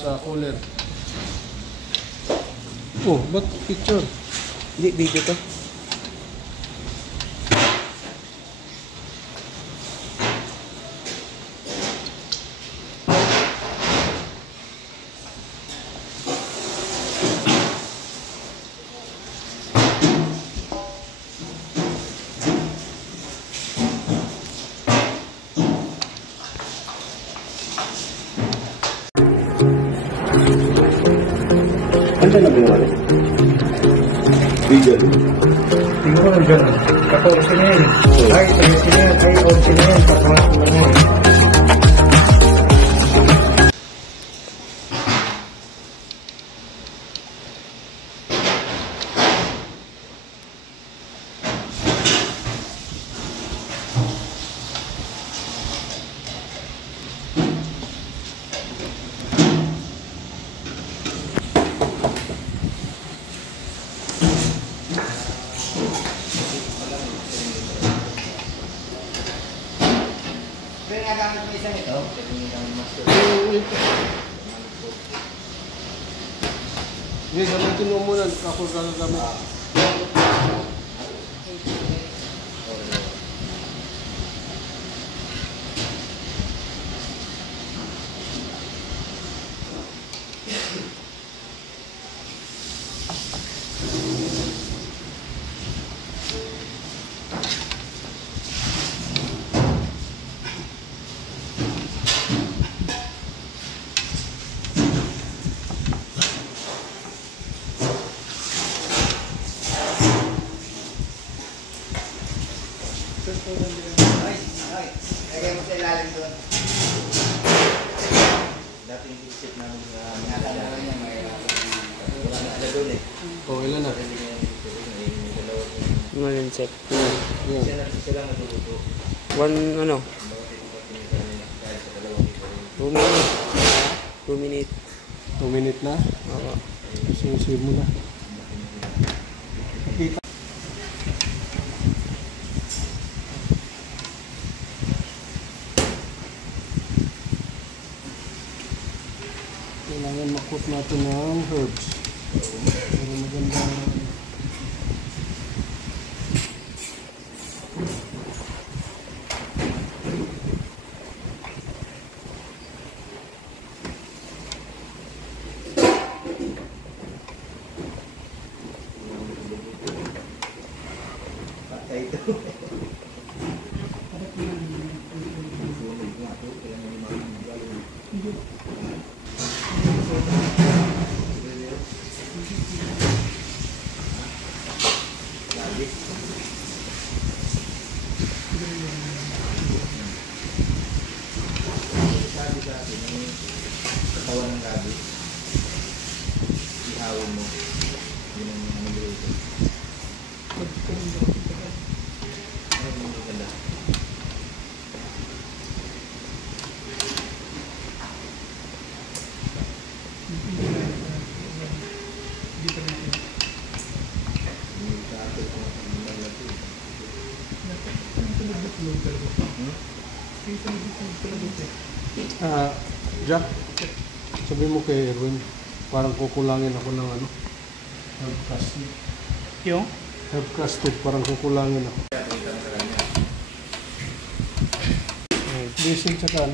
sa cooler. Oh, ba't picture? Hindi, video to. Ano na ginawa? Video. Siguro nandiyan. 14 na yan. Ay, 17 na yan. Ay, 11 na yan. Papangat na yan. Pero nagamit mo isang ito? Hindi, gamitin mo muna. Ako gagamit. Ay, lagay mo sa ilalim doon. Dating isip namin na nalala niya may wala na ala doon eh. Oh, ilan na? Ngayon check. Isa lang natuluto. One, 2 minutes. 2 minutes. 2 minutes na? Oo. Save mo na. Nakita. Kailangan makot natin ng herbs. Pero maganda. Katawan ng gabi. Ihawin mo. Yun ang ano dito. Ano yung maganda? Jack, sabi mo kay Erwin, parang kukulangin ako ng herb casted. Yung? Herb casted, parang kukulangin ako. Basil tsaka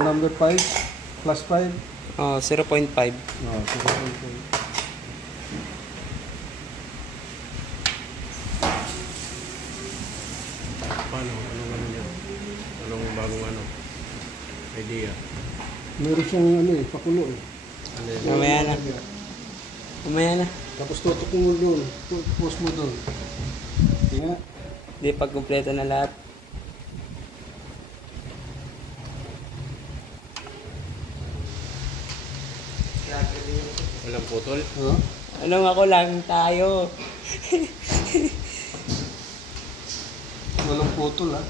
number 5 plus 5. 0.5. No, 0.5. Paano? Anong niya? Anong bagong idea? Meron siyang pakulo eh. Ano yun? Mamaya na. Mamaya na. Tapos tutok mo doon. Post mo doon. Tingnan. Hindi, pag kumpleto na lahat. Walang putol? Huh? Anong ako lang tayo? Walang putol ha.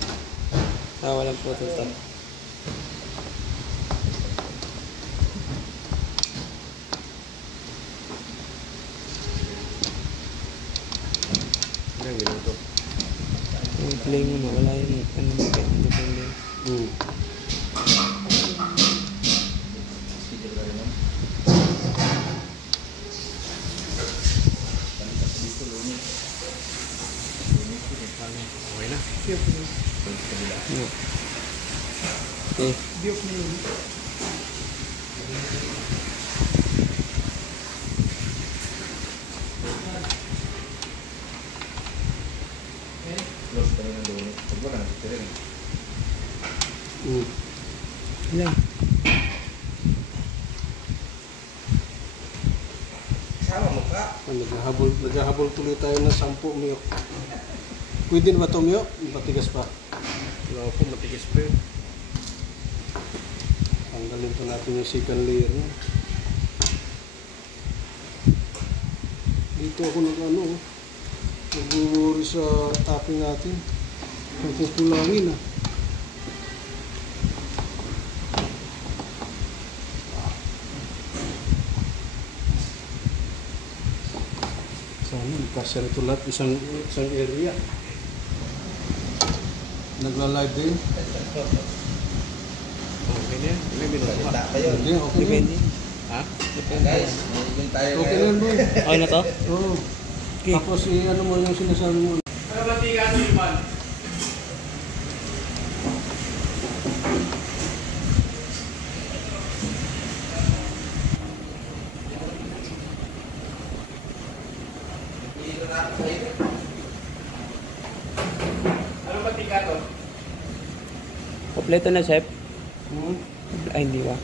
Walang putol to. Hindi, ilang minuto. I-play mo na, wala yung ano depende. Sigil ka rin mo. Balik sa dito, lunit. Okay na. Balik sa kabila. Okay. Close ka rin ng lunit. Pag wala, nagtiti rin. Ilan? Sama mo ka. Naghahabol tuloy tayo ng 10 miyok. Pwede na ba ito miyok? Matigas pa. Wala po, matigas pa yun. Tanggalin pa natin yung second layer niya. Dito ako nag-worry sa topping natin. Kung kulangin ah. Sana kasya ito lahat isang area. Nagla-live din. Okay na yan. Ilang minuto pa. Salita kayo. Hindi, okay na. Depende. Ha? Guys, moving tayo Okay na ngayon. yan, boy. Okay na to? Oo. Okay. Tapos ano mo yung sinasabi mo. Dito na ako sa iyo. Kompleto na, chef? Hmm? Ay, hindi ba?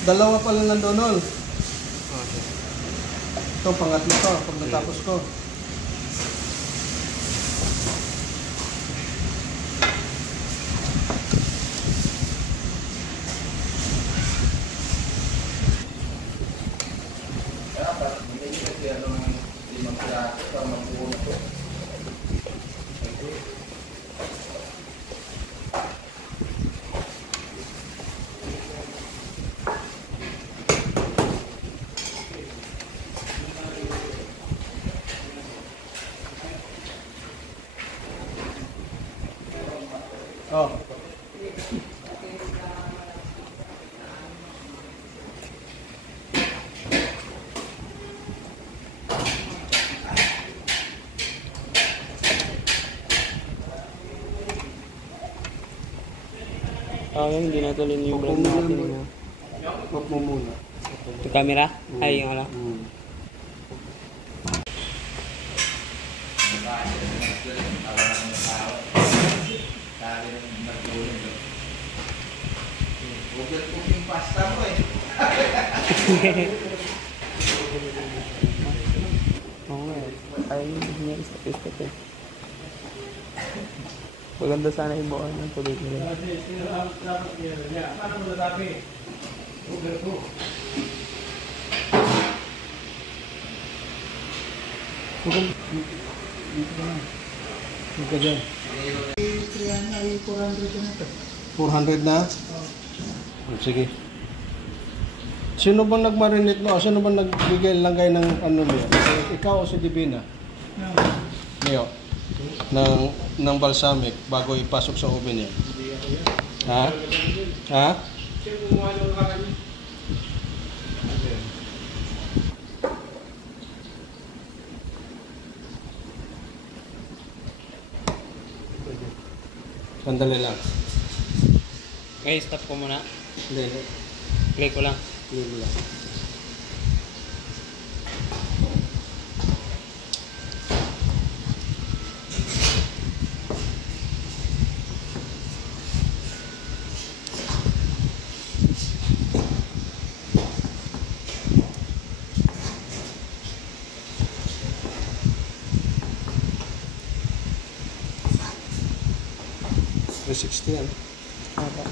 Dalawa pala ng Donol. Okay. Ito, pangatlo to. Pag natapos ko. Dapat, hindi kasi anong 5 piraso para magbuo na to. Oh. Hindi natuloy yung vlog natin. Wag mo muna. Yung camera? Ay, yung ano. Google cooking pasta mo eh. Oo nga eh. Ayaw niya step-step eh. Maganda sana yung buwan ng tuloy nila. Ika dyan. 400 na? Sige. Sino bang nagmarinate mo? Sino bang nagbigay langay ng ano niya? Ikaw o si Divina? Niyo. Ng balsamic bago ipasok sa oven niya. Ha? Ha? Sandali lang. Okay, stop ko muna. Hindi. Play ko lang. Hindi lang. $360 yan. Apa.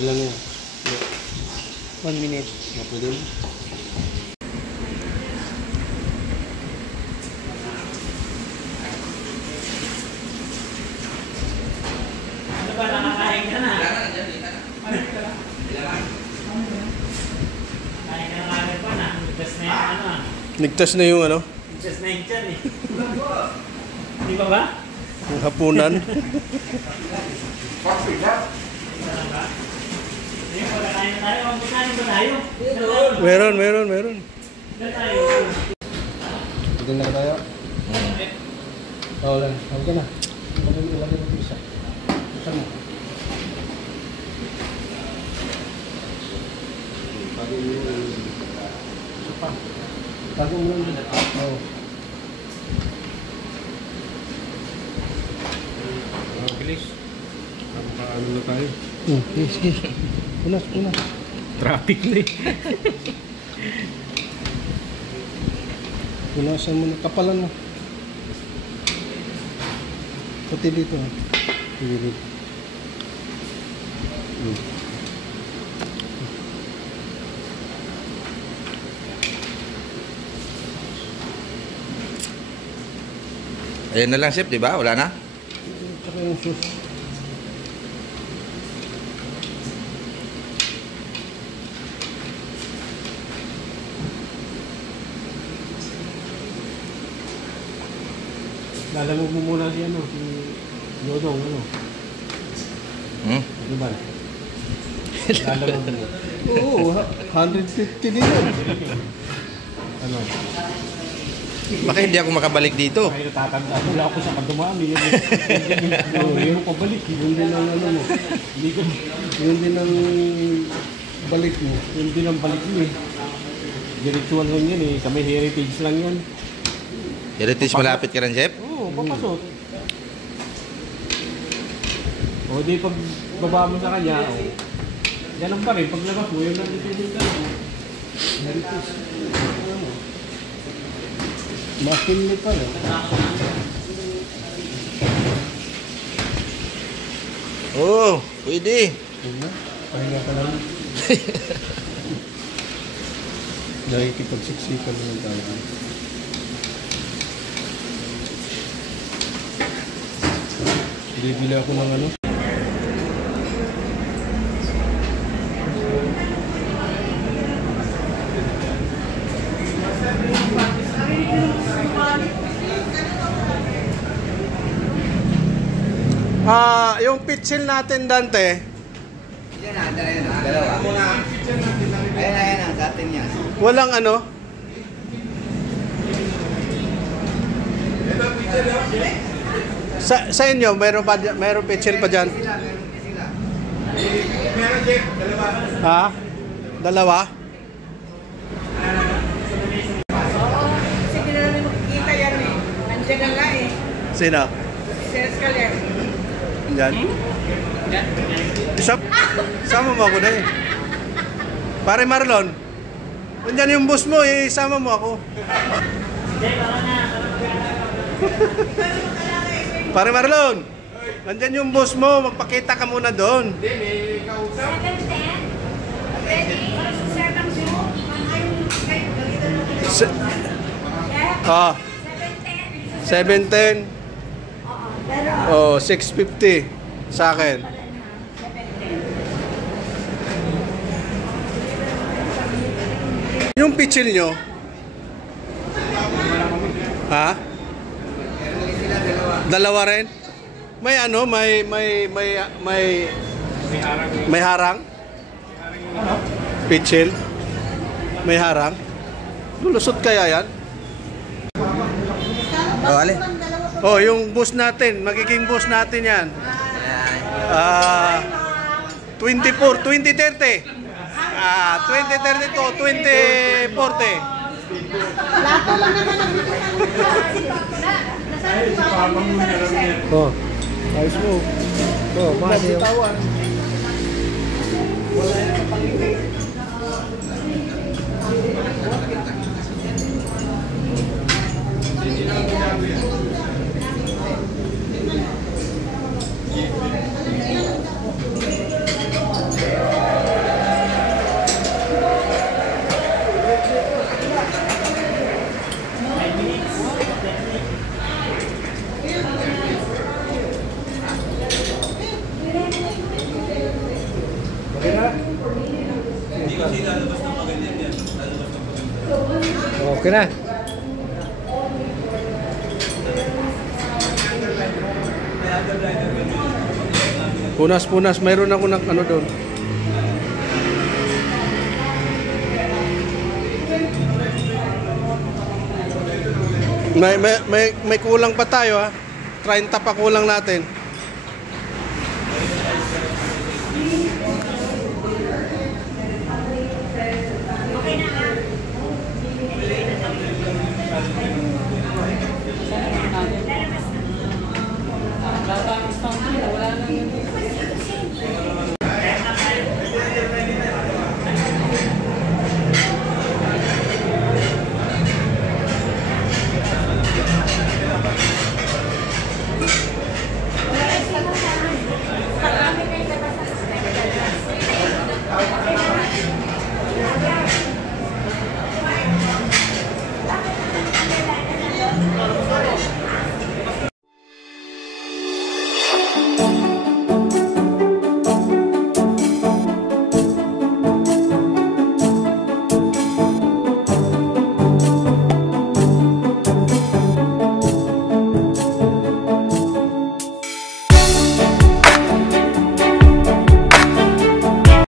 ilan na yan? 1 minute. Pwede mo? Ano ba, nakakain ka na? Kain ka na kagad pa na. Ligtas na yung ano ah. Ligtas na yung ano? Ligtas na yung tiyan eh. Di ba ba? Yung hapunan. Ayun, pagkakain na tayo. Magkakain ba tayo? Meron. Doon tayo. Pwede na tayo? Oo lang. Huwag ka na. Ilagay mo isa. Isa mo. Isa pa. Tago mo lang dito. Oo. Bilis. Ano na tayo? Sige. Punas. Traffic na eh. Punasan mo na. Kapalan mo. Pati dito. Sige dito. Ayan na lang, chef, di ba? Wala na? Tsaka yung sauce. Lalamog mo muna si ano, si Yodong, ano. Hmm? Di ba? Lalamog mo. Oo, 150 din yun. Ano? Baka hindi ako makabalik dito. Ay, natatanda. Wala ako sa kadumami. Hindi mo pabalik. Yun din ang ano mo. Yun din ang balik mo. Yun din ang balik mo eh. Diritual lang yan eh. Kami heritage lang yan. Heritage malapit ka rin, chef? Oo, papasok. O di pag baba mo sa kanya, yan ang pa rin. Pag labas mo, yun lang dito ka. Makinli pa rin. Oo, pwede. Yun na. Pahinga ka lang. Nakikipagsiksikan naman tayo. Bibili ako ng ano. Yung pitsil natin, Dante, Yan na, dalawa. Ayan na, sa atin yan. walang ano. Sa inyo, mayroong pitsil pa dyan? Ha? Dalawa? Sige na namin makikita yan eh. Nandiyan na nga eh. Sino? Sales Caler. Andyan? Sama mo ako na eh. Pare Marlon, andyan yung boss mo eh, sama mo ako. Pare Marlon, andyan yung boss mo, magpakita ka muna doon. 710. Ready? Sir, ang zoom. Ah, 710. Oh, 650 sa akin. Yung pitchil nyo? Ha? Dalawa rin? May ano, may harang? Pitchil? May harang? Lulusot kaya yan? Oh, ali. Oh, yung bus natin, magiging bus natin yan. 2030. 2030 to 2040. Lato lang naman ang bitukan. Oh, ayos mo. Oh, mahal tawan. Okay na? Okay na. Punas-punas, mayroon ako ng ano doon. May kulang pa tayo ha. 30 pa kulang natin.